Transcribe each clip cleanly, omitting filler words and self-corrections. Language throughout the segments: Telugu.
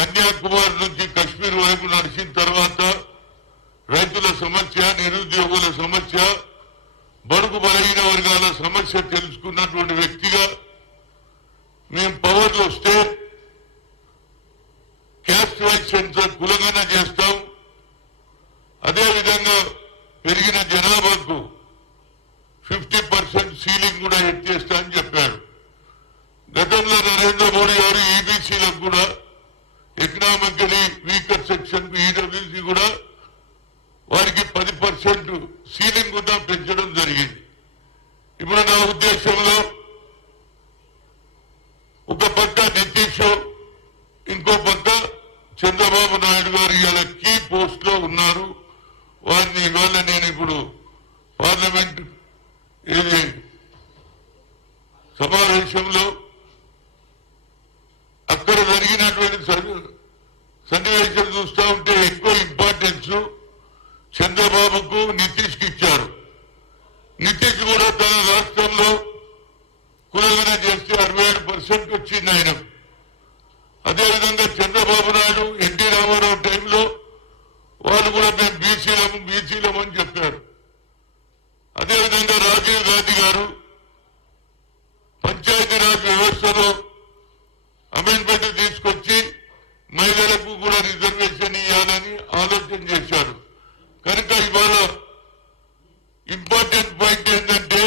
కన్యాకుమారి నుంచి కశ్మీర్ వైపు నడిచిన తర్వాత రైతుల సమస్య, నిరుద్యోగుల సమస్య, బడుగు బలహీన వర్గాల సమస్య తెలుసుకున్నటువంటి వ్యక్తిగా మేము పవర్లు వస్తే క్యాస్ట్ వైజ్ సెన్సర్ కులగన చేస్తాం, అదేవిధంగా పెరిగిన జనాభాకు 50% సీలింగ్ కూడా ఎత్తేస్తా అని చెప్పారు. గతంలో నరేంద్ర మోడీ గారు ఈబీసీలకు కూడా ఎకనామికలీ వీకర్ సెక్షన్ ఈడబ్ల్యూసీ కూడా వారికి 10% సీలింగ్ కూడా పెంచడం జరిగింది. ఇప్పుడు నా ఉద్దేశంలో ఒక పక్క నితీష్, ఇంకో పక్క చంద్రబాబు నాయుడు గారు ఇలా కీ పోస్ట్ లో ఉన్నారు. వారిని ఇవాళ నేను ఇప్పుడు పార్లమెంట్ సమావేశంలో అక్కడ జరిగినటువంటి సన్నివేశం చూస్తూ ఉంటే ఎక్కువ ఇంపార్టెన్స్ చంద్రబాబుకు నితీష్ కి ఇచ్చారు. నితీష్ కూడా తన రాష్ట్రంలో కులగన చేస్తే 67% వచ్చింది ఆయన. అదేవిధంగా చంద్రబాబు నాయుడు, ఎన్టీ రామారావు టైంలో వాళ్ళు కూడా మేము బీసీలం అని చెప్పారు. అదేవిధంగా రాజీవ్ గాంధీ గారు పంచాయతీరాజ్ వ్యవస్థలో అమెండ్మెంట్ తీసుకొచ్చి మహిళలకు కూడా రిజర్వేషన్ ఇవ్వాలని ఆలోచన చేశారు. కనుక ఇవాళ ఇంపార్టెంట్ పాయింట్ ఏంటంటే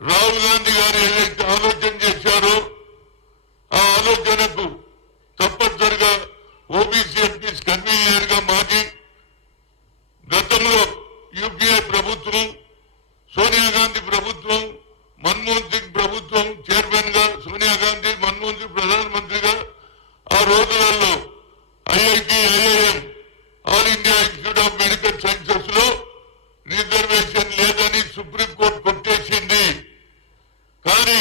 రాహుల్ గాంధీ గారు ఏదైతే ఆలోచన చేశారో ఆ ఆలోచనకు తప్పనిసరిగా ఓబీసీ ఎంపీస్ కన్వీనర్ గా మారి గతంలో యూపీఏ ప్రభుత్వం, సోనియా గాంధీ ప్రభుత్వం, మన్మోహన్ సింగ్ ప్రభుత్వం చైర్మన్ గా, సోనియా గాంధీ, మన్మోహన్ సింగ్ ప్రధానమంత్రిగా ఆ రోజులలో IIT, IIM, All India Institute of Medical Sciences లో రిజర్వేషన్ లేదని సుప్రీంకోర్టు కొట్టేసింది. కానీ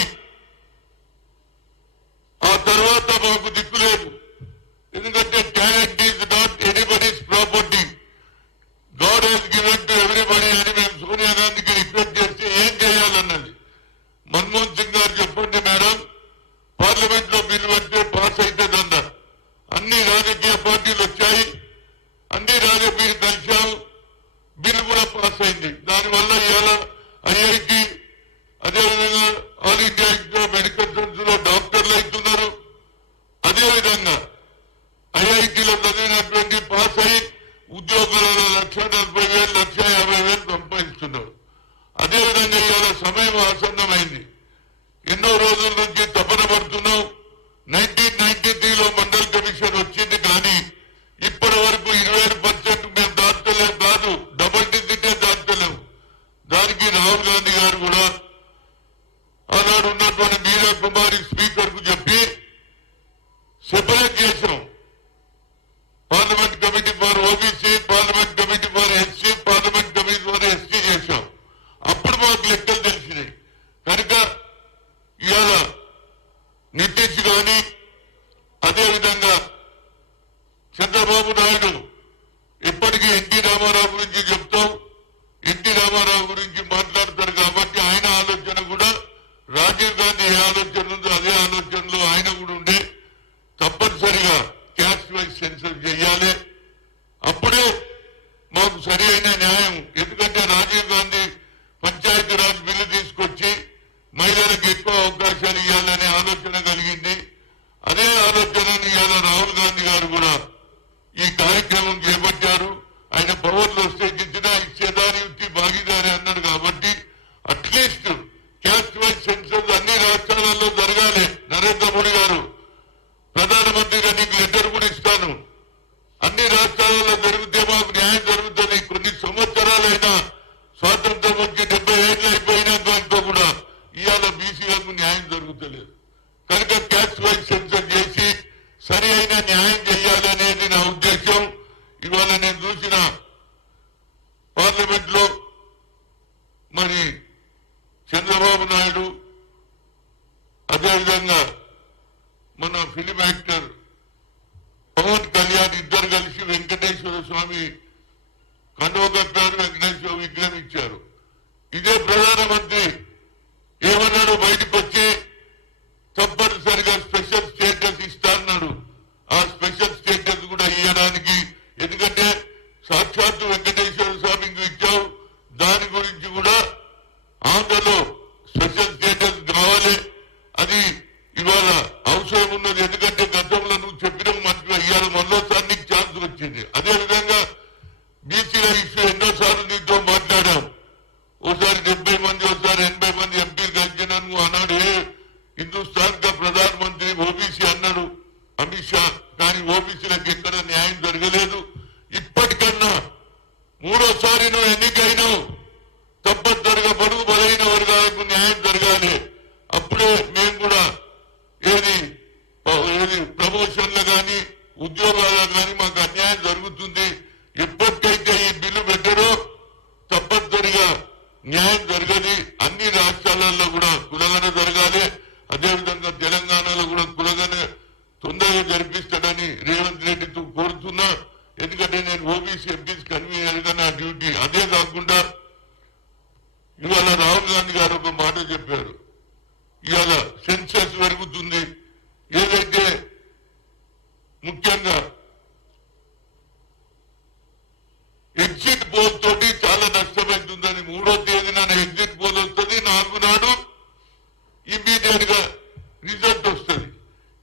ఆ తర్వాత మాకు దిక్కు లేదు. ఎందుకంటే talent is not anybody's property, God has given to everybody అని మేము సోనియా గాంధీకి రిక్వెస్ట్ చేస్తే ఏం చేయాలన్నది. మన్మోహన్ సింగ్ గారు చెప్పండి మేడం, పార్లమెంట్ లో బిల్లు పెడితే పాస్ అవుతుందన్నారు. అన్ని రాజకీయ పార్టీలు వచ్చాయి, అన్ని రాజకీయ కలిశాము, బిల్లు కూడా పాస్ అయింది. దానివల్ల ఇవాళ ఐఐటి, అదేవిధంగా all India Institute of medical science లో డాక్టర్లు అవుతున్నారు. అదేవిధంగా ఐఐటీలో చదివినటువంటి పాస్ అయి ఉద్యోగాలలో 1,40,000, 1,50,000 సంపాదిస్తున్నారు. అదేవిధంగా ఇవాళ సమయం ఆసన్నమైంది. ఎన్నో రోజుల నుంచి తపన పడుతున్నాం. 1993లో మండల్ కమిషన్ వచ్చింది, కానీ ఇప్పటి వరకు 27% మేము దాటలేము, కాదు డబుల్ డిజిటే దాటలేము. దానికి రాహుల్ గాంధీ గారు కూడా ఆనాడు ఉన్నటువంటి మీరా కుమారి స్పీకర్ కు చెప్పి సెపరేట్ చేశాం. Parliament committee for OBC, parliament committee for SC, parliament committee for ST చేశాం. అప్పుడు మాకు లెక్కలు తెలిసినాయి. కనుక ఇవాళ నితీష్ గాని, అదేవిధంగా చంద్రబాబు నాయుడు ఇప్పటికీ ఎన్టీ రామారావు గురించి చెప్తాం, ఎన్టీ రామారావు గురించి మాట్లాడతారు. కాబట్టి ఆయన ఆలోచన కూడా రాజీవ్ గాంధీ ఏ ఆలోచన ఉందో అదే ఆలోచనలో ఆయన కూడా ఉండే తప్పనిసరిగా క్యాస్ట్ వైజ్ సెన్సర్ చేయాలి. అప్పుడే మాకు సరి అయిన న్యాయం. ఎందుకంటే రాజీవ్ గాంధీ పంచాయతీరాజ్ బిల్లు తీసుకొచ్చి మహిళలకు ఎక్కువ అవకాశాలు ఇవ్వాలనే ఆలోచన కలిగింది. అదే ఆలోచనను ఇవాళ రాహుల్ గాంధీ గారు కూడా ఈ కార్యక్రమం చేపట్టారు. ఆయన పవర్లు వస్తే ఇచ్చేదారి యుక్తి భాగీదారి అన్నాడు. కాబట్టి అట్లీస్ట్ క్యాస్ట్ వైజ్ సెన్సర్ అన్ని రాష్ట్రాలలో జరగాలి. నరేంద్ర మోడీ గారు ప్రధానమంత్రిగా నీకు లెటర్ కూడా ఇస్తాను, అన్ని రాష్ట్రాలలో జరిగితే మాకు న్యాయం జరుగుతుంది. కొన్ని సంవత్సరాలైనా స్వాతంత్రం వచ్చి 70 ఏళ్ళు అయిపోయినాక కూడా ఇవాళ బీసీలకు న్యాయం జరుగుతలేదు. కనుక క్యాస్ట్ వైజ్ సెన్సర్ చేసి సరి అయిన న్యాయం చేయాలనేది నా ఉద్దేశం. ఇవాళ నేను చూసిన పార్లమెంట్ లో మరి చంద్రబాబు నాయుడు, అదేవిధంగా మన ఫిలిం యాక్టర్ పవన్ కళ్యాణ్ ఇద్దరు కలిసి వెంకటేశ్వర స్వామి కండువ కట్టారు, వెంకటేశ్వర విగ్రహం ఇచ్చారు. ఇదే ప్రధానమంత్రి ఏమన్నాడు, బయటకు వచ్చి తప్పనిసరిగా స్పెషల్ స్టేటస్ ఇస్తా అన్నాడు. ఆ అమిత్ షా, కానీ ఓబీసీలకు ఎక్కడ న్యాయం జరగలేదు. ఇప్పటికన్నా మూడోసారి నువ్వు ఎన్నికైనావు, తప్పనిసరిగా బడుగు బలైన వర్గాలకు న్యాయం జరగాలి. అప్పుడే మేము కూడా ఏది ప్రమోషన్లు కానీ ఉద్యోగాలు కానీ మాకు అన్యాయం జరుగుతుంది. ఎప్పటికైతే ఈ బిల్లు పెట్టారో తప్పనిసరిగా న్యాయం జరగది. అన్ని రాష్ట్రాలలో కూడా కులగన జరగాలి. అదేవిధంగా తెలంగాణలో కూడా కులగన తొందరగా జరిపిస్తాడని రేవంత్ రెడ్డితో కోరుతున్నా. ఎందుకంటే నేను ఓబీసీ ఎంపీస్ కన్వీనర్గా నా డ్యూటీ. అదే కాకుండా ఇవాళ రాహుల్ గాంధీ గారు ఒక మాట చెప్పారు. ఇవాళ సెన్సస్ పెరుగుతుంది, ఏదైతే ముఖ్యంగా ఎగ్జిట్ పోల్ తోటి చాలా నష్టమవుతుందని 3వ తేదీన ఎగ్జిట్ పోల్ వస్తుంది, 4 నాడు ఇమ్మీడియట్ గా రిజల్ట్ వస్తుంది.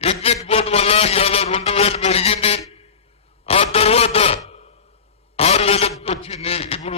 ఎగ్జిట్ పోల్ వల్ల ఇవాళ 2000 పెరిగింది, ఆ తర్వాత 6000 వచ్చింది, ఇప్పుడు